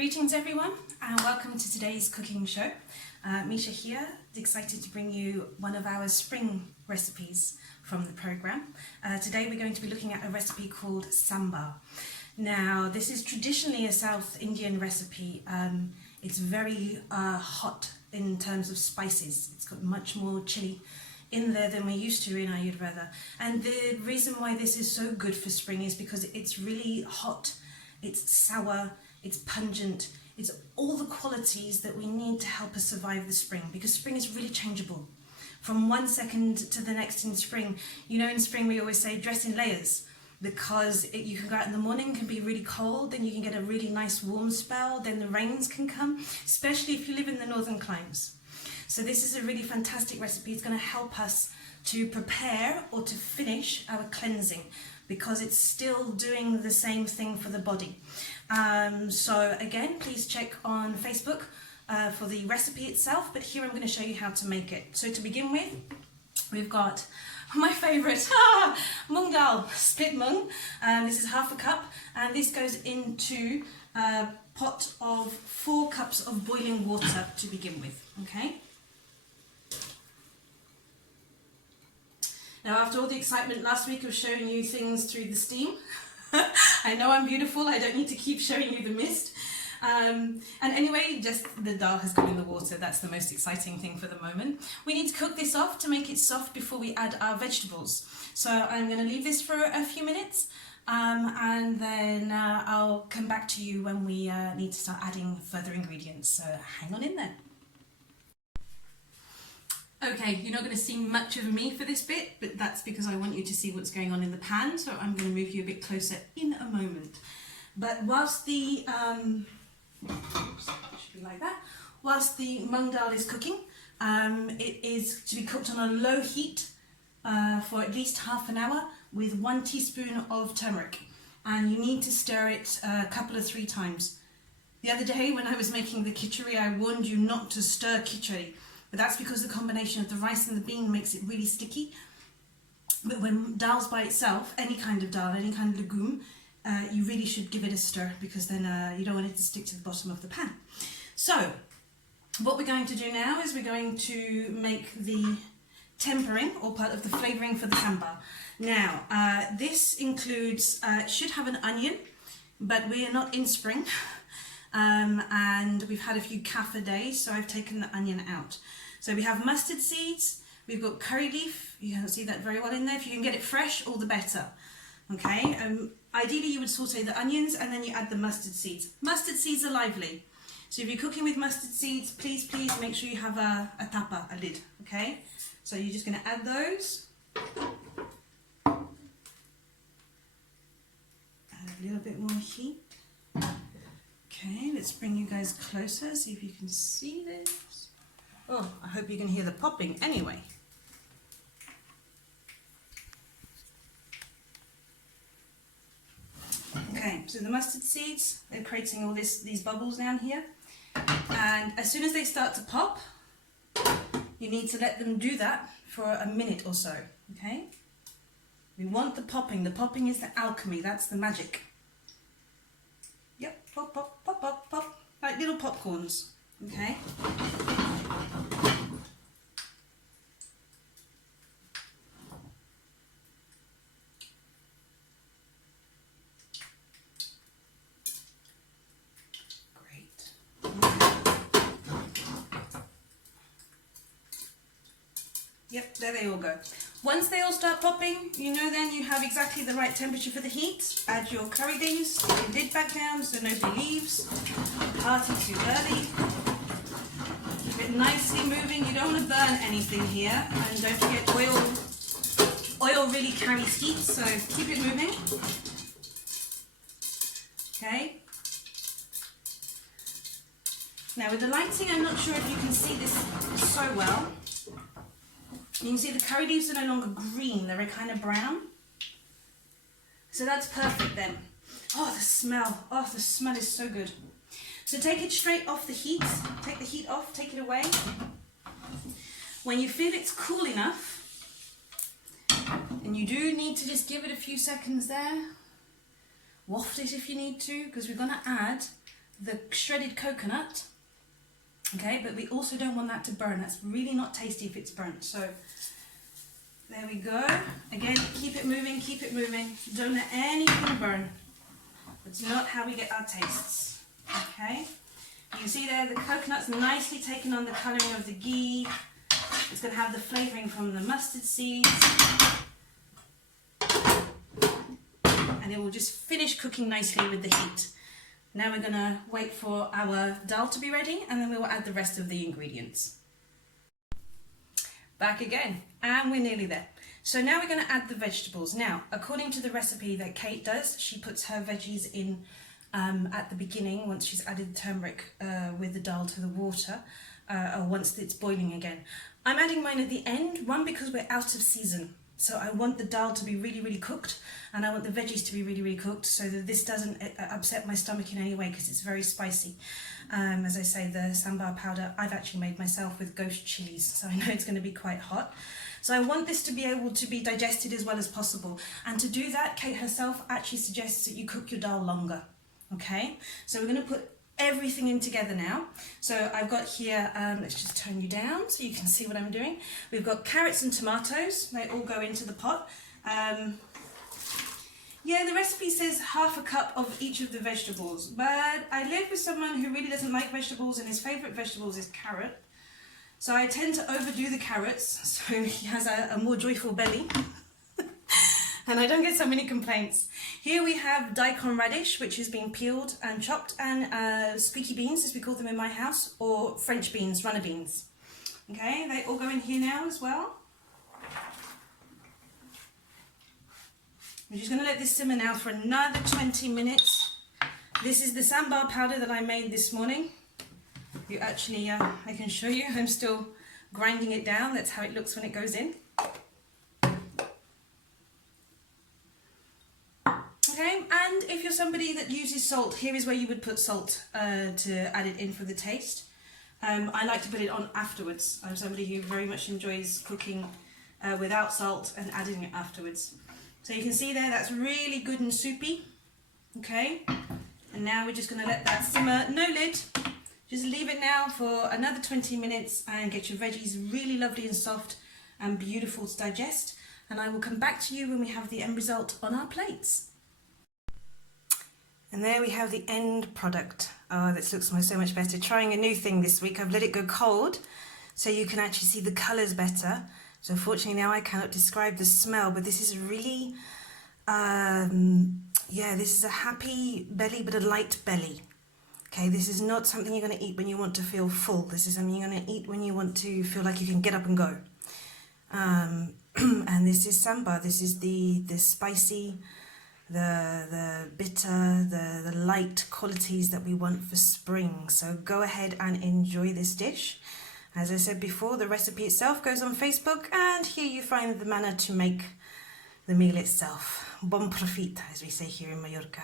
Greetings everyone and welcome to today's cooking show. Misha here, excited to bring you one of our spring recipes from the program. Today we're going to be looking at a recipe called Sambar. Now this is traditionally a South Indian recipe. It's very hot in terms of spices. It's got much more chili in there than we're used to in Ayurveda. And the reason why this is so good for spring is because it's really hot, it's sour, it's pungent, it's all the qualities that we need to help us survive the spring, because spring is really changeable. From one second to the next in spring, you know, in spring we always say dress in layers, because you can go out in the morning, can be really cold, then you can get a really nice warm spell, then the rains can come, especially if you live in the northern climes. So this is a really fantastic recipe. It's going to help us to prepare or to finish our cleansing, because it's still doing the same thing for the body. So again, please check on Facebook for the recipe itself, but here I'm going to show you how to make it. So to begin with, we've got my favourite mung dal, split mung. This is half a cup, and this goes into a pot of 4 cups of boiling water to begin with, okay? Now, after all the excitement last week of showing you things through the steam, I know I'm beautiful, I don't need to keep showing you the mist. And anyway, just the dal has gone in the water, that's the most exciting thing for the moment. We need to cook this off to make it soft before we add our vegetables. So I'm going to leave this for a few minutes and then I'll come back to you when we need to start adding further ingredients, so hang on in there. Okay, you're not going to see much of me for this bit, but that's because I want you to see what's going on in the pan, so I'm going to move you a bit closer in a moment. But whilst the, should be like that, whilst the mung dal is cooking, it is to be cooked on a low heat for at least half an hour with 1 teaspoon of turmeric. And you need to stir it a couple of 3 times. The other day when I was making the khichdi, I warned you not to stir khichdi. But that's because the combination of the rice and the bean makes it really sticky. But when dal's by itself, any kind of dal, any kind of legume, you really should give it a stir, because then you don't want it to stick to the bottom of the pan. So, what we're going to do now is we're going to make the tempering, or part of the flavouring for the sambar. Now, this includes, should have an onion, but we are not in spring. And we've had a few kapha days, so I've taken the onion out. So we have mustard seeds, we've got curry leaf, you can't see that very well in there. If you can get it fresh, all the better. Okay, ideally you would saute the onions and then you add the mustard seeds. Mustard seeds are lively, so if you're cooking with mustard seeds, please make sure you have a tapa, a lid, okay? So you're just going to add those. Add a little bit more heat. Okay, let's bring you guys closer, see if you can see this. Oh, I hope you can hear the popping anyway. Okay, so the mustard seeds, they're creating all these bubbles down here. And as soon as they start to pop, you need to let them do that for a minute or so, okay? We want the popping. The popping is the alchemy, that's the magic. Yep, pop, pop, pop, pop, pop, like little popcorns, okay? Great. Yep, there they all go. Once they all start popping, you know then you have exactly the right temperature for the heat. Add your curry leaves, put your lid back down so nobody leaves. Party too early. Keep it nicely moving. You don't want to burn anything here. And don't forget, oil really carries heat, so keep it moving. Okay. Now with the lighting, I'm not sure if you can see this so well. You can see the curry leaves are no longer green, they're a kind of brown. So that's perfect then. Oh, the smell is so good. So take it straight off the heat, take the heat off, take it away. When you feel it's cool enough, and you do need to just give it a few seconds there, waft it if you need to, because we're going to add the shredded coconut, okay, but we also don't want that to burn. That's really not tasty if it's burnt. So there we go. Again, keep it moving, keep it moving. Don't let anything burn. That's not how we get our tastes, okay? You can see there the coconut's nicely taken on the colouring of the ghee. It's going to have the flavouring from the mustard seeds. And it will just finish cooking nicely with the heat. Now we're going to wait for our dal to be ready, and then we will add the rest of the ingredients. Back again, and we're nearly there. So now we're going to add the vegetables. Now, according to the recipe that Kate does, she puts her veggies in at the beginning, once she's added turmeric with the dal to the water, or once it's boiling again. I'm adding mine at the end, one because we're out of season. So I want the dal to be really, really cooked, and I want the veggies to be really, really cooked, so that this doesn't upset my stomach in any way, because it's very spicy. As I say, the sambar powder I've actually made myself with ghost chilies, so I know it's going to be quite hot. So I want this to be able to be digested as well as possible. And to do that, Kate herself actually suggests that you cook your dal longer. Okay, so we're going to put everything in together now. So I've got here, let's just turn you down so you can see what I'm doing. We've got carrots and tomatoes. They all go into the pot. Yeah, the recipe says half a cup of each of the vegetables, but I live with someone who really doesn't like vegetables, and his favourite vegetables is carrot. So I tend to overdo the carrots, so he has a more joyful belly. And I don't get so many complaints. Here we have daikon radish, which has been peeled and chopped, and squeaky beans, as we call them in my house, or French beans, runner beans. Okay, they all go in here now as well. I'm just going to let this simmer now for another 20 minutes. This is the sambar powder that I made this morning. You actually, I can show you, I'm still grinding it down. That's how it looks when it goes in. Okay, and if you're somebody that uses salt, here is where you would put salt to add it in for the taste. I like to put it on afterwards. I'm somebody who very much enjoys cooking without salt and adding it afterwards. So you can see there, that's really good and soupy. Okay, and now we're just going to let that simmer, no lid. Just leave it now for another 20 minutes and get your veggies really lovely and soft and beautiful to digest. And I will come back to you when we have the end result on our plates. And there we have the end product. Oh, this looks so much better. Trying a new thing this week. I've let it go cold so you can actually see the colours better. So unfortunately now I cannot describe the smell, but this is really, yeah, this is a happy belly, but a light belly. Okay, this is not something you're going to eat when you want to feel full. This is something you're going to eat when you want to feel like you can get up and go. And this is sambar. This is the spicy, the bitter, the light qualities that we want for spring. So go ahead and enjoy this dish. As I said before, the recipe itself goes on Facebook, and here you find the manner to make the meal itself. Bon profit, as we say here in Mallorca.